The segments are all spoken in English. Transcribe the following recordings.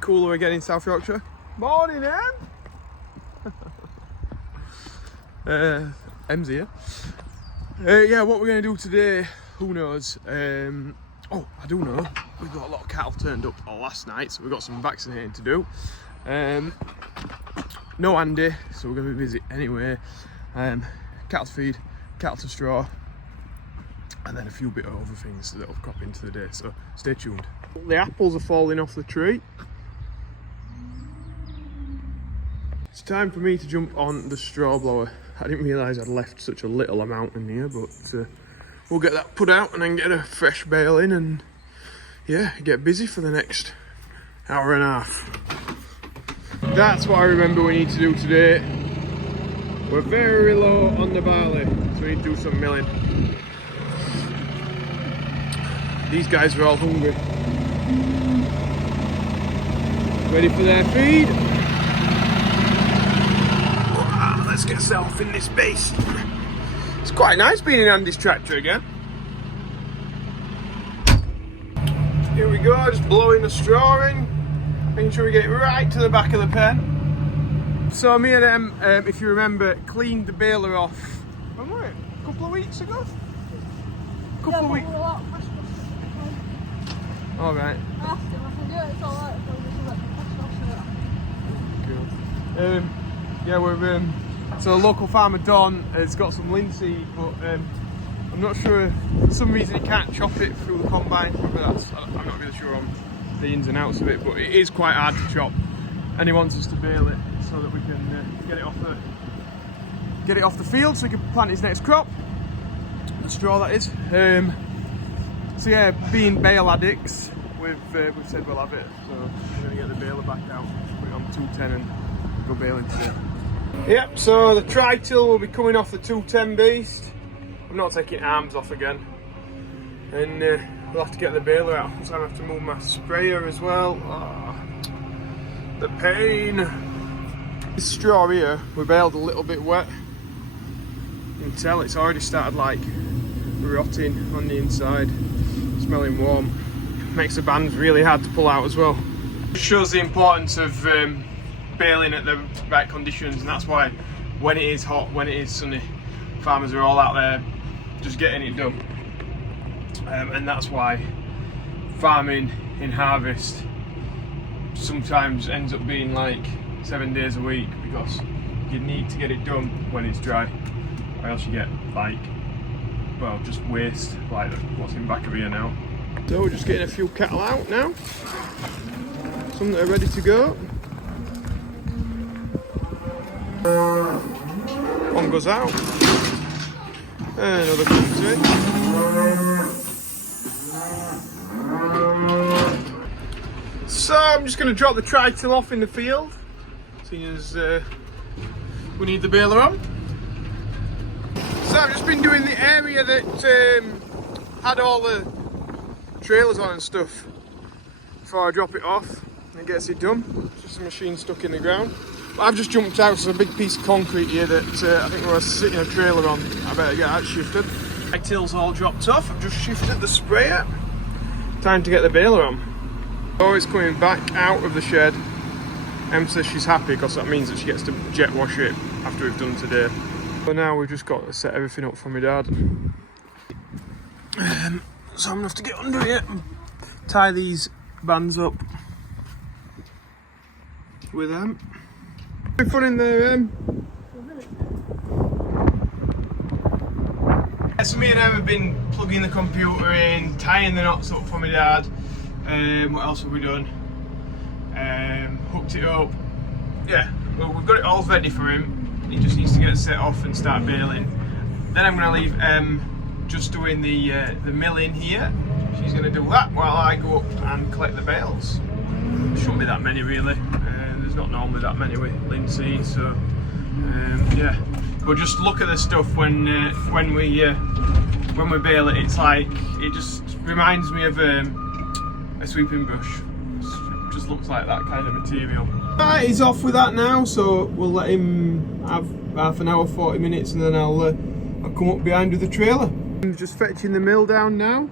cooler again in South Yorkshire. Morning, Em! Em's here. Yeah, what we're going to do today, who knows? Oh, I do know. We've got a lot of cattle turned up last night, so we've got some vaccinating to do. No Andy, so we're going to be busy anyway. Cattle to feed, cattle to straw, and then a few bit of other things that'll crop into the day, so stay tuned. The apples are falling off the tree. It's time for me to jump on the straw blower. I didn't realise I'd left such a little amount in here, but we'll get that put out and then get a fresh bale in and yeah, get busy for the next hour and a half. That's what I remember we need to do today. We're very low on the barley, so we need to do some milling. These guys are all hungry. Ready for their feed. Let's get set off in this beast. It's quite nice being in Andy's tractor again. Here we go, just blowing the straw in, making sure we get it right to the back of the pen. So me and Em, if you remember, cleaned the baler off, when were it? A couple of weeks ago? A couple of weeks. Alright. Yeah, we're so the local farmer Don has got some linseed, but I'm not sure, for some reason he can't chop it through the combine. I'm not really sure on the ins and outs of it, but it is quite hard to chop, and he wants us to bale it so that we can get it off the field so he can plant his next crop, the straw that is. So yeah, being bale addicts, we've said we'll have it, so we're going to get the baler back out, put it on 210 and go baling today. Yep, so the tri-till will be coming off the 210 beast. I'm not taking arms off again, and we'll have to get the baler out. So I have to move my sprayer as well. Oh, the pain. This straw here, we baled a little bit wet. You can tell it's already started like rotting on the inside, smelling warm. Makes the bands really hard to pull out as well. It shows the importance of baling at the right conditions, and that's why when it is hot, when it is sunny, farmers are all out there just getting it done. And that's why farming in harvest sometimes ends up being like 7 days a week, because you need to get it done when it's dry, or else you get like, well, just waste like what's in back of here now. So we're just getting a few cattle out now, some that are ready to go. One goes out, and another comes in. So I'm just going to drop the tri-till off in the field, seeing as we need the baler on. So I've just been doing the area that had all the trailers on and stuff before I drop it off and it gets it done. Just a machine stuck in the ground. But I've just jumped out, so a big piece of concrete here that I think we're sitting a trailer on. I better get that shifted. My till's all dropped off. I've just shifted the sprayer. Time to get the baler on. Oh, it's coming back out of the shed. Em says she's happy because that means that she gets to jet wash it after we've done today. So now we've just got to set everything up for my dad. So I'm gonna have to get under it and tie these bands up with them. Having fun in there, So me and Em have been plugging the computer in, tying the knots up for my dad. What else have we done? Hooked it up. Yeah, well, we've got it all ready for him. He just needs to get set off and start baling. Then I'm going to leave Em just doing the milling here. She's going to do that while I go up and collect the bales. There shouldn't be that many really. There's not normally that many with linseed, so yeah. But just look at the stuff when we bale it. It's like, it just reminds me of a sweeping brush. It just looks like that kind of material. Right, he's off with that now, so we'll let him have half an hour, 40 minutes, and then I'll come up behind with the trailer. I'm just fetching the mill down now.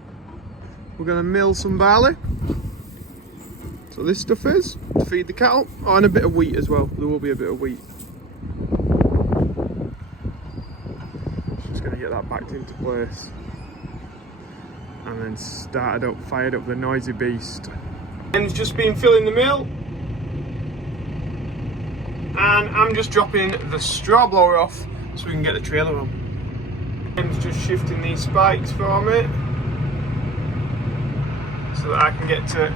We're going to mill some barley. So this stuff is to feed the cattle. Oh, and a bit of wheat as well. There will be a bit of wheat. Just going to get that backed into place. And then fired up the noisy beast. And it's just been filling the mill. And I'm just dropping the straw blower off so we can get the trailer on. And just shifting these spikes for me so that I can get to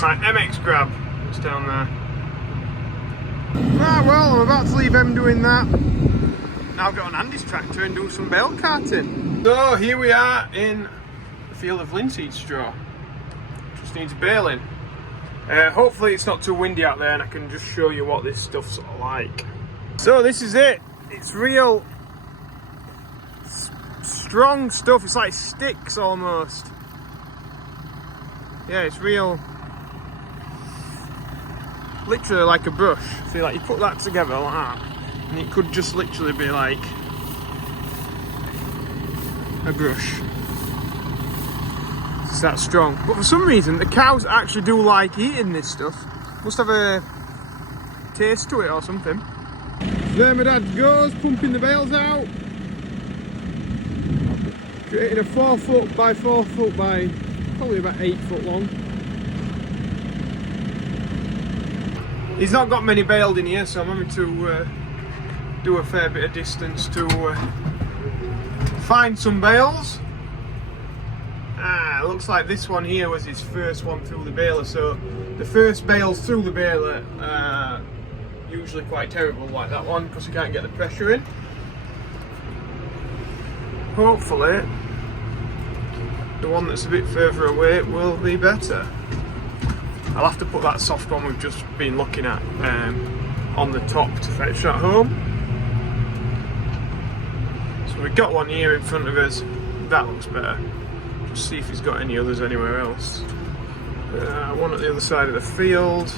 my MX grab that's down there. Right, well, I'm about to leave him doing that. Now I've got on Andy's tractor and do some bale carting. So here we are in the field of linseed straw. Just needs baling. Hopefully it's not too windy out there and I can just show you what this stuff's like. So this is it. It's real strong stuff. It's like sticks almost. Yeah, it's real. Literally like a brush. See, like you put that together like that and it could just literally be like a brush. It's that strong. But for some reason the cows actually do like eating this stuff. Must have a taste to it or something. There my dad goes, pumping the bales out. Creating a 4 foot by 4 foot by probably about 8 foot long. He's not got many baled in here, so I'm having to do a fair bit of distance to find some bales. It looks like this one here was his first one through the baler, so the first bales through the baler are usually quite terrible, like that one, because you can't get the pressure in. Hopefully the one that's a bit further away will be better. I'll have to put that soft one we've just been looking at on the top to fetch that home. So we've got one here in front of us. That looks better. Just see if he's got any others anywhere else. One at the other side of the field.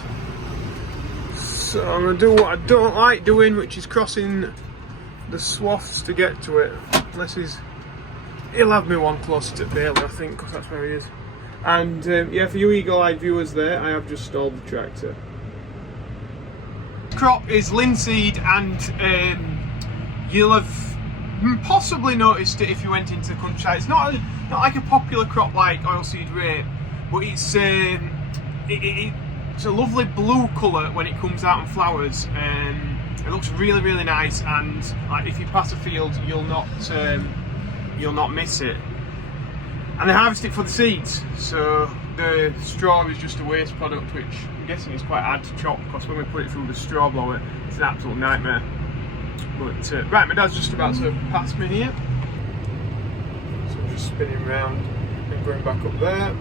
So I'm going to do what I don't like doing, which is crossing the swaths to get to it. Unless he'll have me one closer to Baler, I think, because that's where he is. And yeah, for you eagle-eyed viewers there, I have just stalled the tractor. Crop is linseed, and you'll have possibly noticed it if you went into the countryside. It's not like a popular crop like oilseed rape, but it's a lovely blue colour when it comes out and flowers. It looks really, really nice, and like if you pass a field, you'll not miss it. And they harvest it for the seeds, so the straw is just a waste product, which I'm guessing is quite hard to chop, because when we put it through the straw blower, it's an absolute nightmare. But right, my dad's just about to pass me here, so I'm just spinning round and going back up there,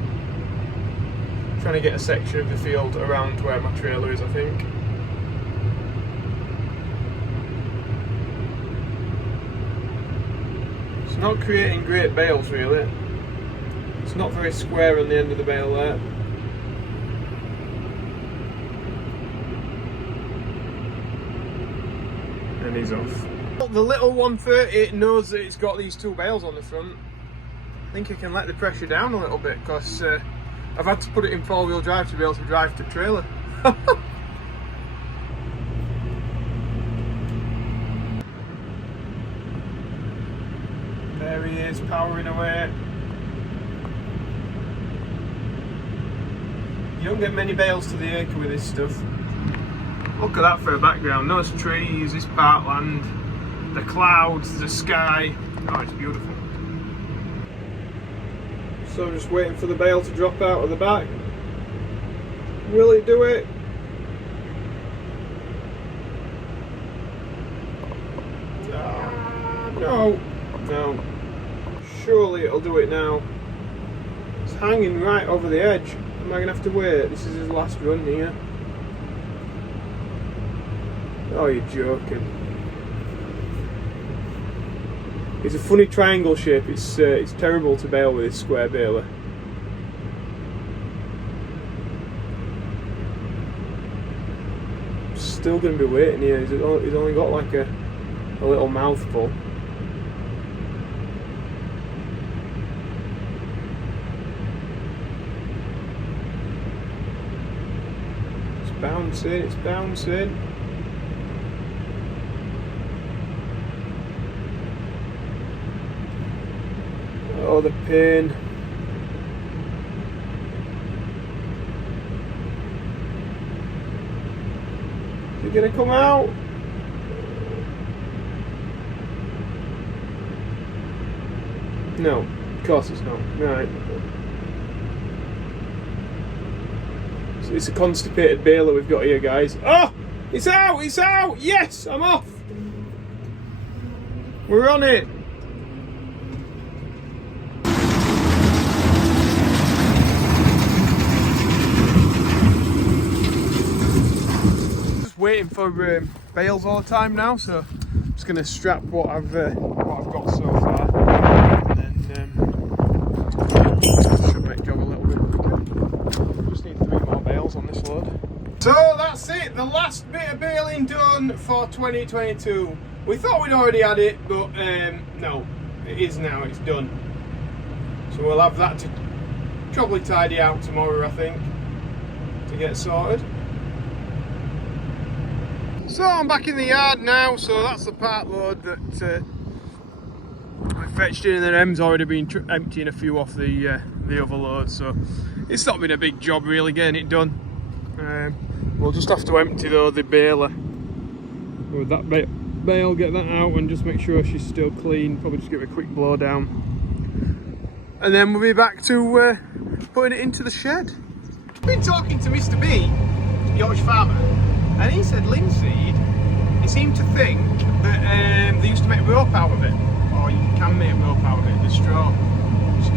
trying to get a section of the field around where my trailer is, I think. It's not creating great bales really. It's not very square on the end of the bale there. And he's off. The little 130 knows that it's got these two bales on the front. I think I can let the pressure down a little bit, because I've had to put it in 4-wheel drive to be able to drive the trailer. There he is, powering away. You don't get many bales to the acre with this stuff. Look at that for a background. Those trees, this parkland, the clouds, the sky. Oh, it's beautiful. So I'm just waiting for the bale to drop out of the back. Will it do it? No. No. Surely it'll do it now. It's hanging right over the edge. Am I going to have to wait? This is his last run here. Oh, you're joking. It's a funny triangle shape. It's terrible to bale with this square baler. Still going to be waiting here. He's only got like a little mouthful. bouncing, it's bouncing. Oh, the pain. Is it gonna come out? No, of course it's not. Right. So it's a constipated baler we've got here, guys. Oh! It's out! It's out! Yes! I'm off! We're on it! Just waiting for bales all the time now, so I'm just going to strap what I've got so far. Should make job a little bit quicker. Just need 3 more bales on this load. So that's it, the last bit of baling done for 2022. We thought we'd already had it, but no, it is now, it's done. So we'll have that to probably tidy out tomorrow, I think, to get sorted. So I'm back in the yard now, so that's the part load that I fetched in, and then Em's already been emptying a few off the other load, so it's not been a big job really getting it done. We'll just have to empty though the baler with that bale, get that out and just make sure she's still clean, probably just give it a quick blow down, and then we'll be back to putting it into the shed. I've been talking to Mr. B, Yorkshire farmer, and he said linseed, he seemed to think that they used to make rope out of it, or you can make rope out of it, the straw.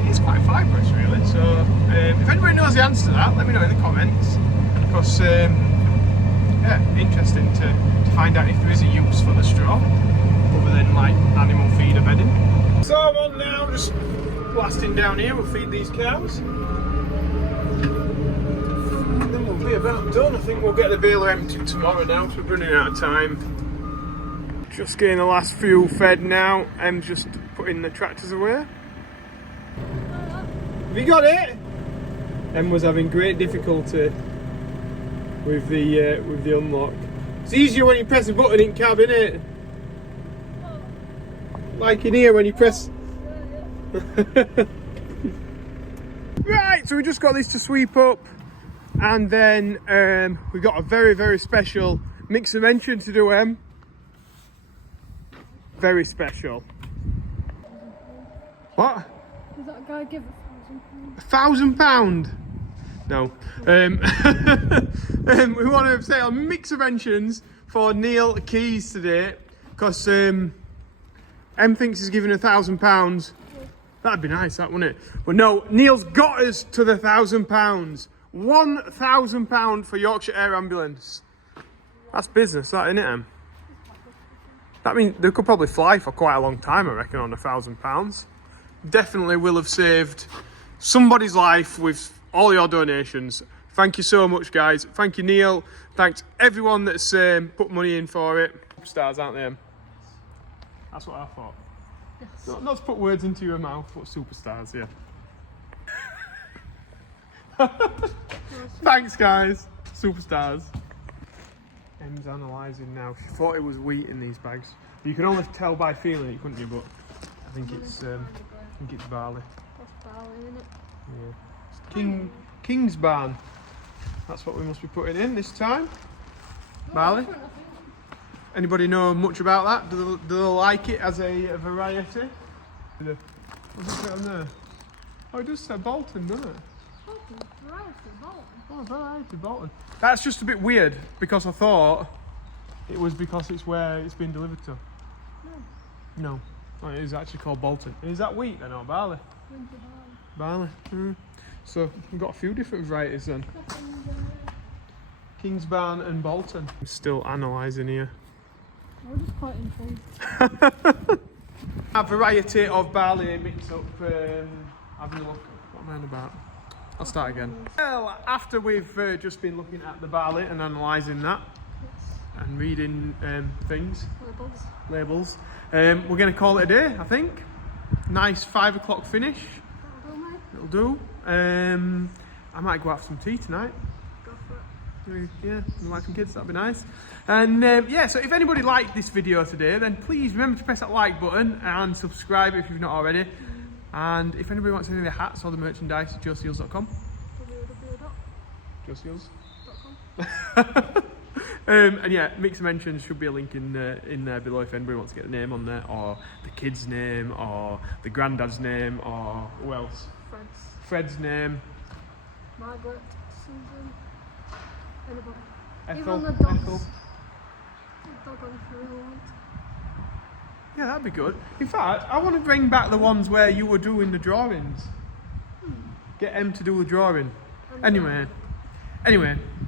It's quite fibrous really, so if anybody knows the answer to that, let me know in the comments, because yeah, interesting to find out if there is a use for the straw other than like animal feed or bedding. So I'm on now, just blasting down here. We'll feed these cows and then we'll be about done. I think we'll get the baler emptied tomorrow now, so we're running out of time. Just getting the last few fed now. Em's just putting the tractors away. Have you got it? Em was having great difficulty with the unlock. It's easier when you press a button in cab, isn't it? Like in here when you press. Right, so we just got this to sweep up, and then we got a very, very special mix of mention to do, Em. Very special. What? Does that guy give £1,000? £1,000? No. We want to say a mix of mentions for Neil Keys today, because Em thinks he's giving £1,000. That'd be nice, that, wouldn't it? But no, Neil's got us to the £1,000. £1,000 for Yorkshire Air Ambulance. That's business, that, isn't it, Em? That means they could probably fly for quite a long time, I reckon, on £1,000. Definitely will have saved somebody's life with all your donations. Thank you so much, guys. Thank you, Neil. Thanks everyone that's put money in for it. Superstars, aren't they? That's what I thought. Yes. Not to put words into your mouth, but superstars, yeah. Thanks, guys. Superstars. Em's analysing now. She thought it was wheat in these bags. You can almost tell by feeling it, couldn't you? But I think it's barley. That's barley, isn't it? Yeah. King's barn. That's what we must be putting in this time. Barley. Anybody know much about that? Do they like it as a variety? What's it on there? Oh, it does say Bolton, doesn't it? Variety Bolton. Oh, variety Bolton. That's just a bit weird, because I thought it was because it's where it's been delivered to. No. Oh, it is actually called Bolton. Is that wheat then, or barley? Barley. So we've got a few different varieties then. King's Barn and Bolton. I'm still analysing here. We're just quite intrigued. A variety of barley mix up, having a look. What am I on about? I'll start again. Well, after we've just been looking at the barley and analysing that and reading things, labels, we're going to call it a day, I think. Nice 5 o'clock finish. It'll do. I might go out for some tea tonight. Go for it. Yeah, like some kids, that'd be nice. And yeah, so if anybody liked this video today, then please remember to press that like button and subscribe if you've not already. And if anybody wants any of the hats or the merchandise, joeseals.com. www.joeseals.com. And yeah, Mix Mentions should be a link in there below if anybody wants to get the name on there, or the kid's name, or the granddad's name, or who else? Fred's name. Margaret, Susan, anybody. Ethel. Even the dogs. Ethel. The dog on the real ones. Yeah, that'd be good. In fact, I want to bring back the ones where you were doing the drawings. Get them to do the drawing. Anyway,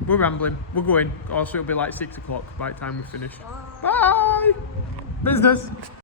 we're rambling. We're going. Also, it'll be like 6 o'clock by the time we're finished. Bye. Business.